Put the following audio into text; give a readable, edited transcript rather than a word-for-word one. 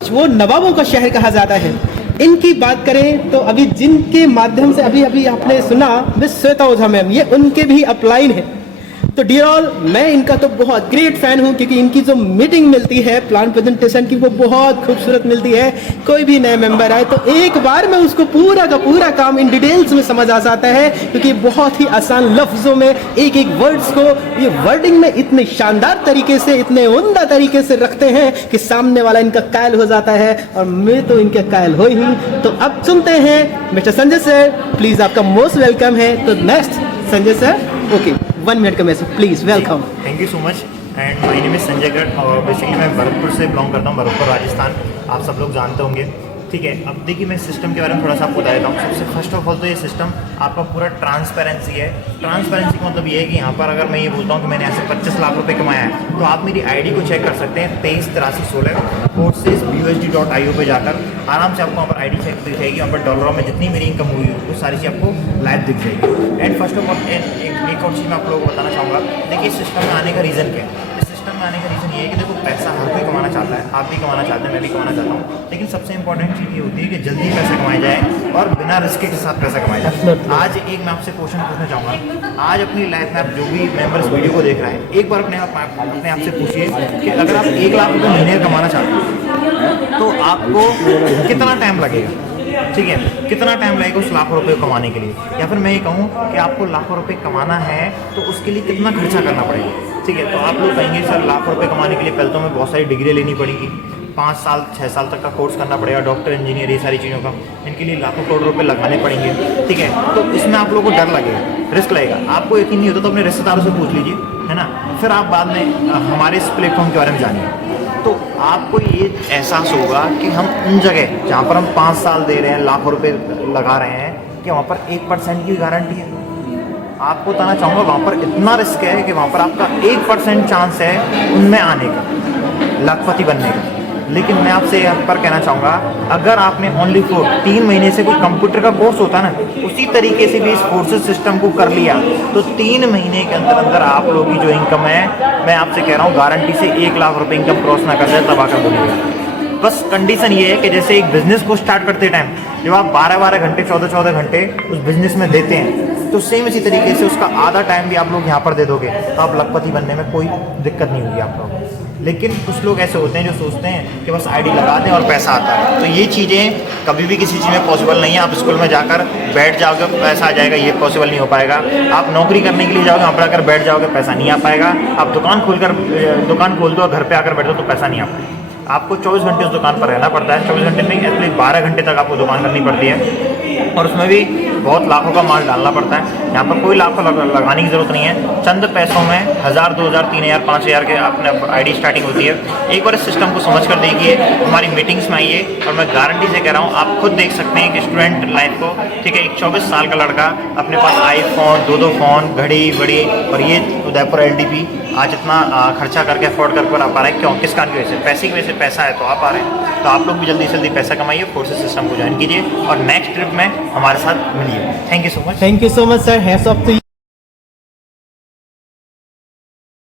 वो नवाबों का शहर कहा जाता है। इनकी बात करें तो अभी जिनके माध्यम से अभी अभी आपने सुना मिस श्वेता ओझा मैम, ये उनके भी अपलाइन है। तो डियर ऑल, मैं इनका तो बहुत ग्रेट फैन हूं क्योंकि इनकी जो मीटिंग मिलती है प्लान प्रेजेंटेशन की वो बहुत खूबसूरत मिलती है। कोई भी नया मेंबर आए तो एक बार में उसको पूरा का पूरा काम इन डिटेल्स में समझ आ जाता है, क्योंकि बहुत ही आसान लफ्जों में एक एक वर्ड्स को ये वर्डिंग में इतने शानदार तरीके से, इतने उम्दा तरीके से रखते हैं कि सामने वाला इनका कायल हो जाता है, और मैं तो इनका कायल हो ही। तो अब सुनते हैं मिस्टर संजय सर, प्लीज आपका मोस्ट वेलकम है। तो next Sanjay sir, okay 1 minute का message please, welcome. Thank you so much and my name is Sanjay Garg और बेसिकली मैं भरतपुर से बिलोंग करता हूँ, भरतपुर राजस्थान, आप सब लोग जानते होंगे। ठीक है, अब देखिए मैं सिस्टम के बारे में थोड़ा सा आपको बता देता हूँ। सबसे फर्स्ट ऑफ ऑल तो ये सिस्टम आपका पूरा ट्रांसपेरेंसी है। ट्रांसपेरेंसी का मतलब ये है कि यहाँ पर अगर मैं ये बोलता हूँ कि मैंने यहाँ से 25 लाख रुपए कमाया है, तो आप मेरी आईडी को चेक कर सकते हैं 238316 courses.busd.io पे जाकर आराम से आपको वहाँ पर आईडी चेक दिख जाएगी। वहाँ पर डॉलरों में जितनी मेरी इनकम हुई वो सारी चीज़ आपको लाइव दिख जाएगी। एंड फर्स्ट ऑफ ऑल एक और चीज़ मैं आप लोगों को बताना चाहूँगा। देखिए सिस्टम में आने का रीज़न क्या है? सिस्टम में आने का रीज़न ये है कि देखो पैसा हर कोई कमाना चाहता है, आप भी कमाना चाहते हैं, मैं भी कमाना चाहता हूँ, लेकिन सबसे इंपॉर्टेंट चीज़ ये होती है कि जल्दी पैसा कमाया जाए और बिना रिस्क के साथ पैसा कमाया जाए। आज एक मैं आपसे क्वेश्चन पूछना चाहूँगा। आज अपनी लाइफ में आप जो भी मेंबर इस वीडियो को देख रहे हैं, एक बार अपने आप से पूछिए कि अगर आप 1 लाख रुपये महीने कमाना चाहते हैं तो आपको कितना टाइम लगेगा? ठीक है, कितना टाइम लगेगा उस लाखों रुपए को कमाने के लिए? या फिर मैं ये कहूँ कि आपको लाखों रुपए कमाना है तो उसके लिए कितना खर्चा करना पड़ेगा? ठीक है, तो आप लोग कहेंगे सर लाखों रुपए कमाने के लिए पहले तो हमें बहुत सारी डिग्री लेनी पड़ेगी, 5 साल 6 साल तक का कोर्स करना पड़ेगा, डॉक्टर इंजीनियर ये सारी चीज़ों का, इनके लिए लाखों करोड़ रुपए लगाने पड़ेंगे। ठीक है, तो इसमें आप लोगों को डर लगेगा, रिस्क लगेगा, आपको यकीन नहीं होता तो अपने रिश्तेदारों से पूछ लीजिए, है ना। फिर आप बाद में हमारे इस प्लेटफॉर्म के बारे में जानिए तो आपको ये एहसास होगा कि हम उन जगह जहाँ पर हम 5 साल दे रहे हैं, लाखों रुपए लगा रहे हैं, कि वहाँ पर 1% की गारंटी है। आपको बताना चाहूँगा वहाँ पर इतना रिस्क है कि वहाँ पर आपका 1% चांस है उनमें आने का, लाखपति बनने का। लेकिन मैं आपसे यहाँ पर कहना चाहूँगा, अगर आपने ओनली फॉर 3 महीने से कोई कंप्यूटर का कोर्स होता है ना, उसी तरीके से भी इस फोर्सेस सिस्टम को कर लिया तो 3 महीने के अंदर अंदर आप लोगों की जो इनकम है, मैं आपसे कह रहा हूँ गारंटी से 1 लाख रुपए इनकम क्रॉस ना कर जाए तब आकर बोलिएगा। बस कंडीशन ये है कि जैसे एक बिजनेस को स्टार्ट करते टाइम जब आप 12-12 घंटे 14-14 घंटे उस बिजनेस में देते हैं, तो सेम इसी तरीके से उसका आधा टाइम भी आप लोग यहाँ पर दे दोगे तो आप लखपति बनने में कोई दिक्कत नहीं होगी आप लोगों को। लेकिन कुछ लोग ऐसे होते हैं जो सोचते हैं कि बस आईडी लगा दें और पैसा आता है, तो ये चीज़ें कभी भी किसी चीज़ में पॉसिबल नहीं है। आप स्कूल में जाकर बैठ जाओगे पैसा आ जाएगा, ये पॉसिबल नहीं हो पाएगा। आप नौकरी करने के लिए जाओगे, वहाँ पर आकर बैठ जाओगे, पैसा नहीं आ पाएगा। आप दुकान खोल दो, घर पर आकर बैठ दो तो पैसा नहीं आ पाएगा। आपको 24 घंटे उस दुकान पर रहना पड़ता है, 24 घंटे नहीं, एटलीस्ट 12 घंटे तक आपको दुकान करनी पड़ती है, और उसमें भी बहुत लाखों का माल डालना पड़ता है। यहाँ पर कोई लाखों लगाने की ज़रूरत नहीं है, चंद पैसों में 1000, 2000, 3000, 5000 के अपने आईडी स्टार्टिंग होती है। एक बार इस सिस्टम को समझ कर देखिए, हमारी मीटिंग्स में आइए, और मैं गारंटी से कह रहा हूँ आप खुद देख सकते हैं कि स्टूडेंट लाइफ को, ठीक है, एक 24 साल का लड़का अपने पास आईफोन, 2 फ़ोन, घड़ी बड़ी, और ये उदयपुर LDP आज इतना खर्चा करके अफोर्ड कर पा रहा है। क्यों? किस कारण की वजह से? पैसे की वजह से। पैसा है तो आप आ रहे हैं, तो आप लोग भी जल्दी से जल्दी पैसा कमाइए, फोर्सेस सिस्टम को ज्वाइन कीजिए और नेक्स्ट ट्रिप में हमारे साथ मिलिए। Thank you so much. Thank you so much sir, hats off to you.